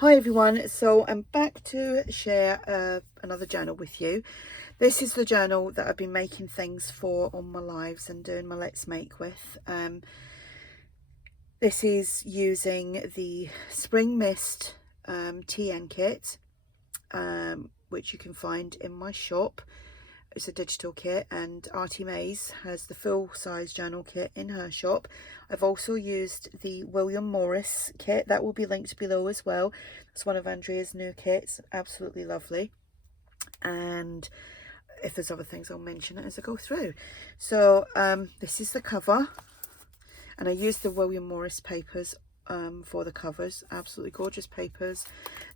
Hi everyone, so I'm back to share another journal with you. This is the journal that I've been making things for on my lives and doing my Let's Make with. This is using the Spring Mist TN kit, which you can find in my shop. It's a digital kit, and ARTYmaze has the full size journal kit in her shop. I've also used the William Morris kit that will be linked below as well. It's one of Andrea's new kits, absolutely lovely. And if there's other things, I'll mention it as I go through. So this is the cover, and I used the William Morris papers for the covers. Absolutely gorgeous papers.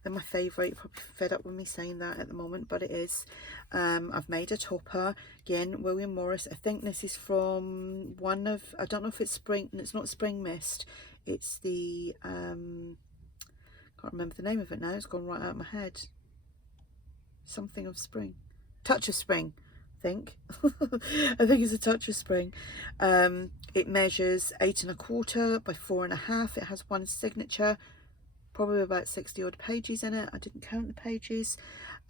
They're my favourite. You're probably fed up with me saying that at the moment, but it is. I've made a topper. Again, William Morris. I think this is from one of, I don't know if it's Spring, it's not Spring Mist. It's the, can't remember the name of it now. It's gone right out of my head. Something of Spring. Touch of Spring, I think. I think it's a Touch of Spring. It measures 8 1/4 by 4 1/2. It has one signature, probably about 60 odd pages in it. I didn't count the pages.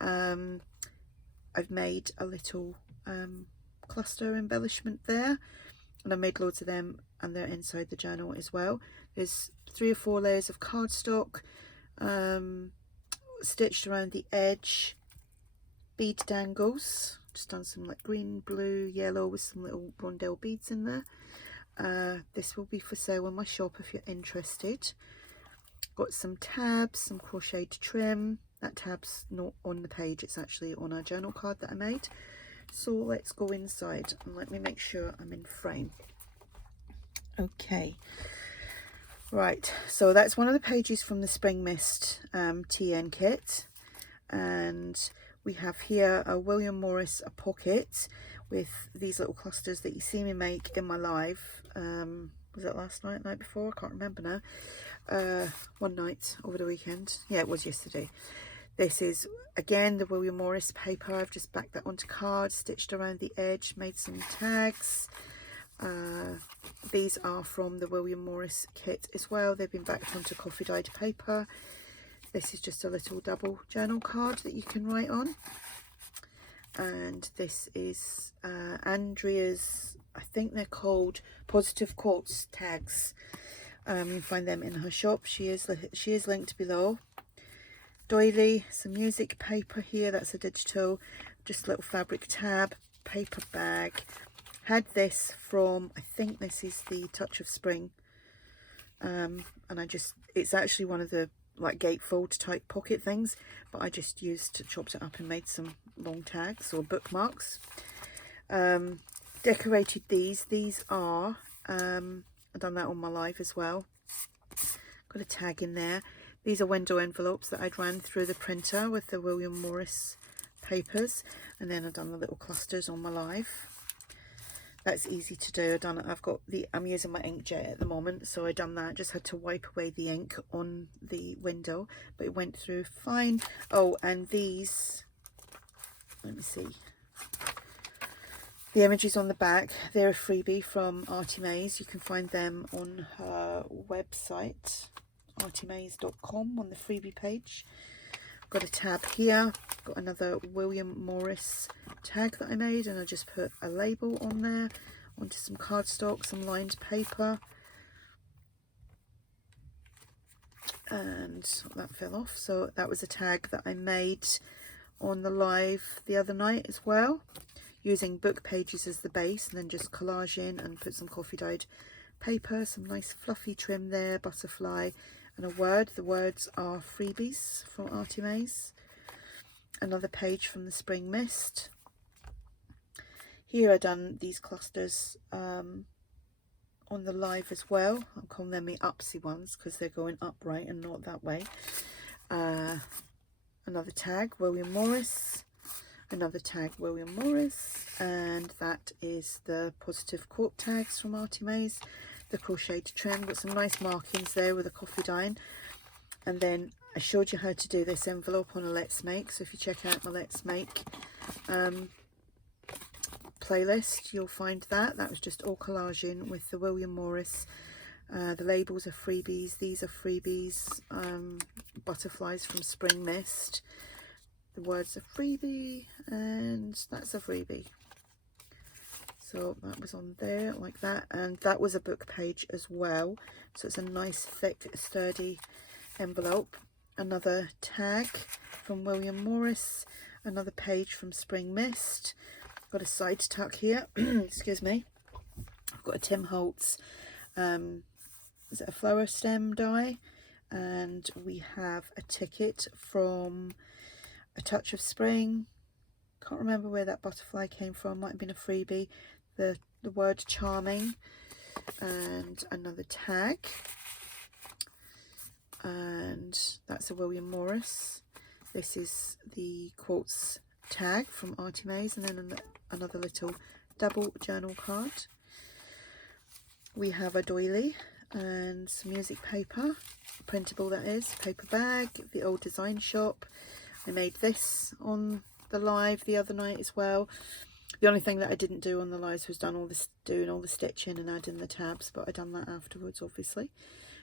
I've made a little cluster embellishment there, and I made loads of them, and they're inside the journal as well. There's 3 or 4 layers of cardstock stitched around the edge, bead dangles, just done some like green, blue, yellow with some little rondelle beads in there. This will be for sale in my shop if you're interested. Got some tabs, some crocheted trim. That tab's not on the page, it's actually on a journal card that I made. So let's go inside and let me make sure I'm in frame. Okay, right, so that's one of the pages from the Spring Mist TN kit, and we have here a William Morris pocket with these little clusters that you see me make in my live. Was it last night, night before? I can't remember now. One night over the weekend. Yeah, it was yesterday. This is, again, the William Morris paper. I've just backed that onto card, stitched around the edge, made some tags. These are from the William Morris kit as well. They've been backed onto coffee dyed paper. This is just a little double journal card that you can write on. And this is Andrea's, I think they're called Positive Quotes tags. You can find them in her shop. She is linked below. Doily, some music paper here, that's a digital, just a little fabric tab, paper bag. Had this from, I think this is the Touch of Spring, and it's actually one of the like gatefold type pocket things, but I just chopped it up and made some long tags or bookmarks. Decorated these are, I've done that on my live as well, got a tag in there. These are window envelopes that I'd ran through the printer with the William Morris papers, and then I've done the little clusters on my live. That's easy to do. I'm using my inkjet at the moment, so I done that. Just had to wipe away the ink on the window, but it went through fine. Oh, and these, let me see. The images on the back, they're a freebie from ARTYmaze. You can find them on her website, ARTYmaze.com, on the freebie page. Got a tab here, got another William Morris tag that I made, and I just put a label on there, onto some cardstock, some lined paper, and that fell off. So that was a tag that I made on the live the other night as well, using book pages as the base, and then just collage in and put some coffee dyed paper, some nice fluffy trim there, butterfly, and a word. The words are freebies from ARTYmaze. Another page from the Spring Mist. Here I've done these clusters on the live as well. I'm calling them the upsy ones because they're going upright and not that way. Another tag, William Morris. Another tag, William Morris. And that is the Positive Quote tags from ARTYmaze. The crocheted trim, got some nice markings there with a coffee dye. And then I showed you how to do this envelope on a Let's Make, so if you check out my Let's Make playlist, you'll find that was just all collaging with the William Morris. The labels are freebies, these are freebies, butterflies from Spring Mist. The words are freebie, and that's a freebie. So that was on there like that, and that was a book page as well. So it's a nice thick sturdy envelope. Another tag from William Morris, another page from Spring Mist. Got a side tuck here. Excuse me. I've got a Tim Holtz, is it a flower stem die, and we have a ticket from A Touch of Spring. Can't remember where that butterfly came from, might have been a freebie. The word charming, and another tag, and that's a William Morris. This is the quotes tag from ARTYmaze, and then another little double journal card. We have a doily and some music paper, printable that is, paper bag, the old design shop. I made this on the live the other night as well. The only thing that I didn't do on the lives was doing all the stitching and adding the tabs, but I done that afterwards, obviously.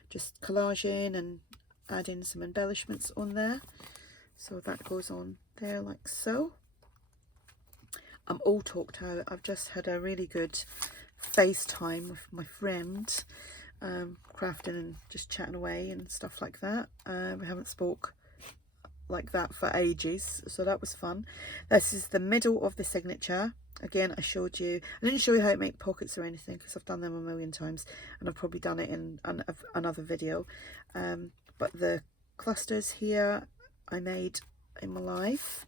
Just collaging and adding some embellishments on there. So that goes on there like so. I'm all talked out. I've just had a really good FaceTime with my friend, crafting and just chatting away and stuff like that. We haven't spoke like that for ages, so that was fun. This is the middle of the signature. Again, I didn't show you how to make pockets or anything because I've done them a million times, and I've probably done it in another video. But the clusters here I made in my live.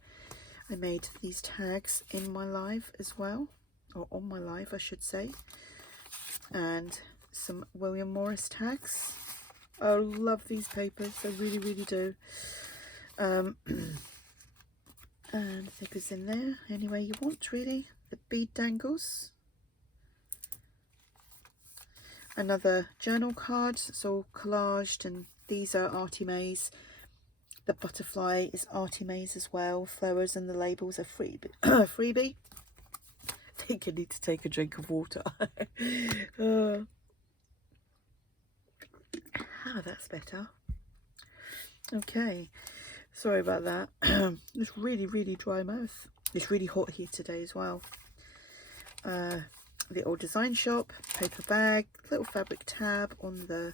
I made these tags in my live as well, or on my live I should say, and some William Morris tags. I love these papers, I really do. And figures in there any way you want, really. The bead dangles, another journal card, it's all collaged, and these are ARTYmaze. The butterfly is ARTYmaze as well. Flowers and the labels are freebie. Freebie. I think I need to take a drink of water. That's better. Okay, sorry about that. It's really dry mouth. It's really hot here today as well. The old design shop, paper bag, little fabric tab on the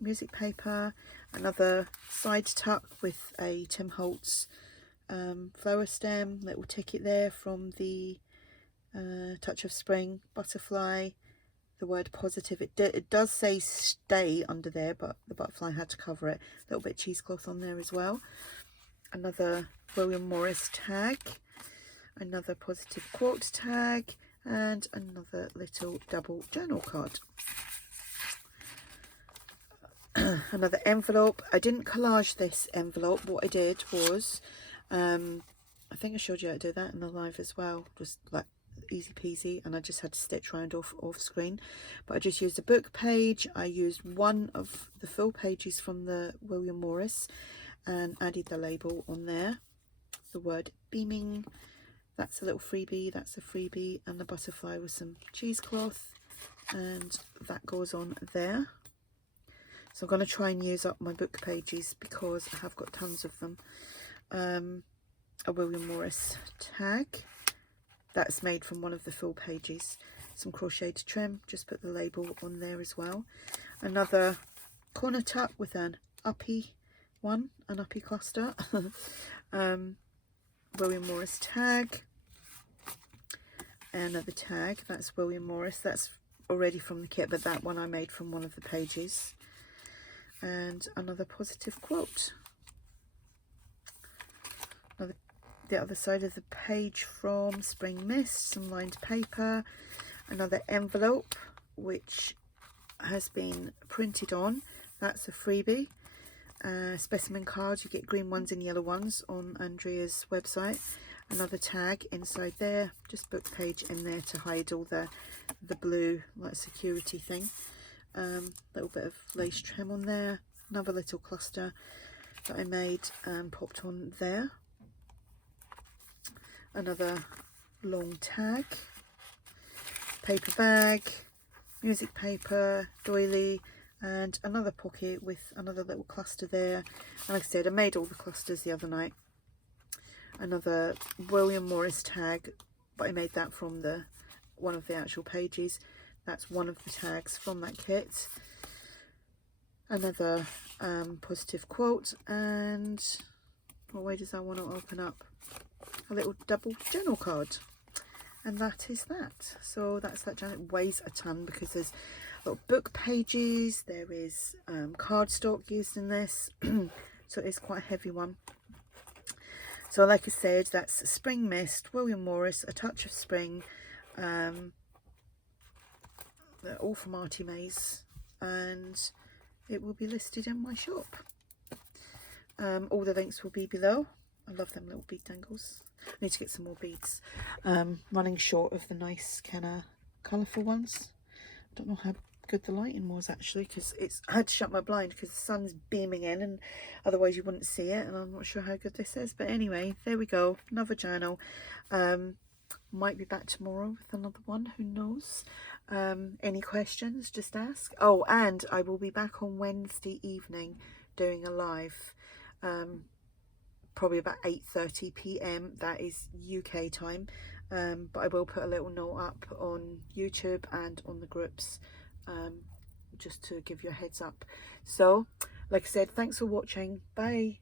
music paper, another side tuck with a Tim Holtz flower stem, little ticket there from the Touch of Spring butterfly, the word positive. It does say stay under there, but the butterfly had to cover it. A little bit of cheesecloth on there as well. Another William Morris tag, another positive quote tag, and another little double journal card. Another envelope. I didn't collage this envelope. What I did was, I think I showed you how to do that in the live as well, just like easy peasy, and I just had to stitch around off screen. But I just used a book page. I used one of the full pages from the William Morris and added the label on there, the word beaming. That's a little freebie, that's a freebie, and the butterfly with some cheesecloth, and that goes on there. So I'm going to try and use up my book pages because I have got tons of them. A William Morris tag, that's made from one of the full pages. Some crocheted trim, just put the label on there as well. Another corner tuck with an uppy one, an uppy cluster. William Morris tag, another tag, that's William Morris, that's already from the kit, but that one I made from one of the pages. And another positive quote. The other side of the page from Spring Mist, some lined paper, another envelope which has been printed on, that's a freebie. Specimen cards, you get green ones and yellow ones on Andrea's website. Another tag inside there, just book page in there to hide all the blue like security thing. Little bit of lace trim on there, another little cluster that I made and popped on there. Another long tag, paper bag, music paper, doily, and another pocket with another little cluster there. And like I said, I made all the clusters the other night. Another William Morris tag, but I made that from one of the actual pages. That's one of the tags from that kit. Another positive quote, and what way does that one open up? A little double journal card, and that is that. So that's that journal. It weighs a ton because there's little book pages, there is cardstock used in this, so it's quite a heavy one. So like I said, that's Spring Mist, William Morris, A Touch of Spring. They're all from ARTYmaze, and it will be listed in my shop. All the links will be below. I love them little bead dangles. I need to get some more beads. Running short of the nice kind of colourful ones. I don't know how good the lighting was actually, because I had to shut my blind because the sun's beaming in, and otherwise you wouldn't see it, and I'm not sure how good this is. But anyway, there we go, another journal. Might be back tomorrow with another one, who knows. Any questions, just ask. Oh, and I will be back on Wednesday evening doing a live, probably about 8:30 p.m. that is UK time, but I will put a little note up on YouTube and on the groups, just to give you a heads up. So like I said, thanks for watching. Bye.